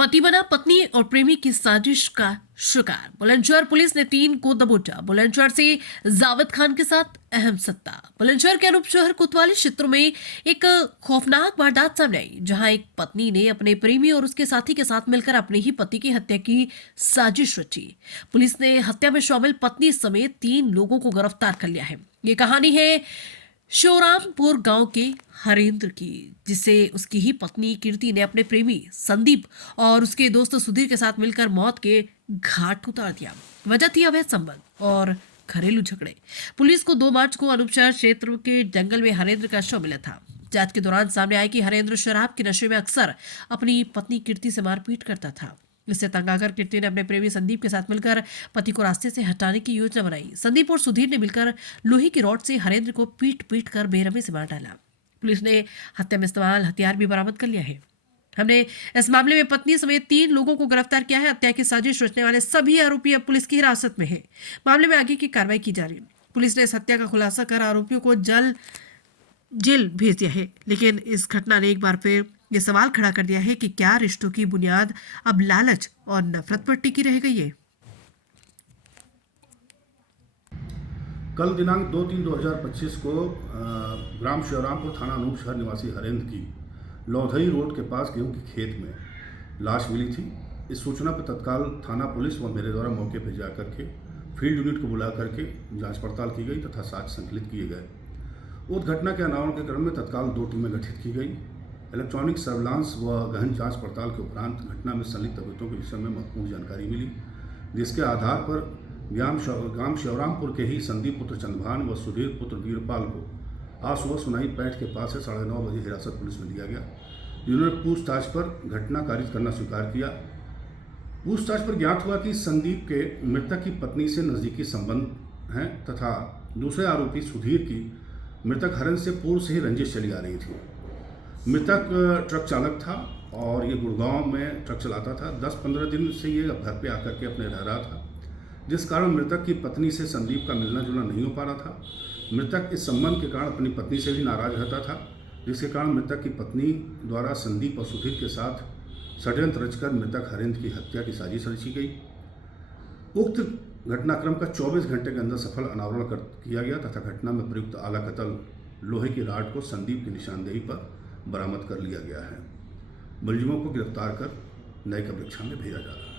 पति बना पत्नी और प्रेमी की साजिश का शिकार। बुलंदशहर पुलिस ने 3 को दबोचा। बुलंदशहर से जावेद खान के साथ अहम सत्ता। बुलंदशहर के अनूप शहर कोतवाली क्षेत्रों में एक खौफनाक वारदात सामने आई, जहां एक पत्नी ने अपने प्रेमी और उसके साथी के साथ मिलकर अपने ही पति की हत्या की साजिश रची। पुलिस ने हत्या में शामिल पत्नी समेत 3 लोगों को गिरफ्तार कर लिया है। ये कहानी है शिवरामपुर गांव के हरेंद्र की, जिसे उसकी ही पत्नी कीर्ति ने अपने प्रेमी संदीप और उसके दोस्त सुधीर के साथ मिलकर मौत के घाट उतार दिया। वजह थी अवैध संबंध और घरेलू झगड़े। पुलिस को 2 मार्च को अनूपशहर क्षेत्र के जंगल में हरेंद्र का शव मिला था। जांच के दौरान सामने आया कि हरेंद्र शराब के नशे में अक्सर अपनी पत्नी कीर्ति से मारपीट करता था। इससे तंग आकर कीर्ति ने अपने प्रेमी संदीप के साथ मिलकर पति को रास्ते से हटाने की योजना बनाई। संदीप और सुधीर ने मिलकर लोहे की रॉड से हरेंद्र को पीट पीट कर बेरहमी से मार डाला। पुलिस ने हत्या में इस्तेमाल हथियार भी बरामद कर लिया है। हमने इस मामले में पत्नी समेत 3 लोगों को गिरफ्तार किया है। हत्या की साजिश रचने वाले सभी आरोपी अब पुलिस की हिरासत में हैं। मामले में आगे की कार्रवाई की जा रही है। पुलिस ने इस हत्या का खुलासा कर आरोपियों को जेल भेज दिया है। लेकिन इस घटना ने एक बार फिर ये सवाल खड़ा कर दिया है कि क्या रिश्तों की बुनियाद अब लालच और नफरत पर टिकी रह गई है। कल दिनांक 2/3/2025 को ग्राम शिवरामपुर थाना अनूप शहर निवासी हरेंद्र की लौधई रोड के पास गेहूं के खेत में लाश मिली थी। इस सूचना पर तत्काल थाना पुलिस व मेरे द्वारा मौके पर जाकर के फील्ड यूनिट को बुला करके जांच पड़ताल की गई तथा साक्ष्य संकलित किए गए। उस घटना के अनावरण के क्रम में तत्काल 2 टीमें गठित की गई। इलेक्ट्रॉनिक सर्विलांस व गहन जांच पड़ताल के उपरांत घटना में संलिप्त अभियुक्तों के विषय में महत्वपूर्ण जानकारी मिली, जिसके आधार पर ग्राम शिवरामपुर के ही संदीप पुत्र चंद्रभान व सुधीर पुत्र वीरपाल को आज सुबह सुनाई पैठ के पास से 9:30 बजे हिरासत पुलिस में लिया गया। जिन्होंने पूछताछ पर घटना कारित करना स्वीकार किया। पूछताछ पर ज्ञात हुआ कि संदीप के मृतक की पत्नी से नज़दीकी संबंध हैं तथा दूसरे आरोपी सुधीर की मृतक हरेंद्र से पूर्व से ही रंजिश चली आ रही थी। मृतक ट्रक चालक था और ये गुड़गांव में ट्रक चलाता था। 10-15 दिन से ये घर पे आकर के अपने रह रहा था, जिस कारण मृतक की पत्नी से संदीप का मिलना जुलना नहीं हो पा रहा था। मृतक इस संबंध के कारण अपनी पत्नी से भी नाराज रहता था, जिसके कारण मृतक की पत्नी द्वारा संदीप और सुधीर के साथ षड्यंत्र रचकर मृतक हरेंद्र की हत्या की साजिश रची गई। उक्त घटनाक्रम का 24 घंटे के अंदर सफल अनावरण किया गया तथा घटना में प्रयुक्त आला कतल लोहे की राड को संदीप की निशानदेही पर बरामद कर लिया गया है। मुलजिमों को गिरफ्तार कर न्यायिक परीक्षा में भेजा जा रहा है।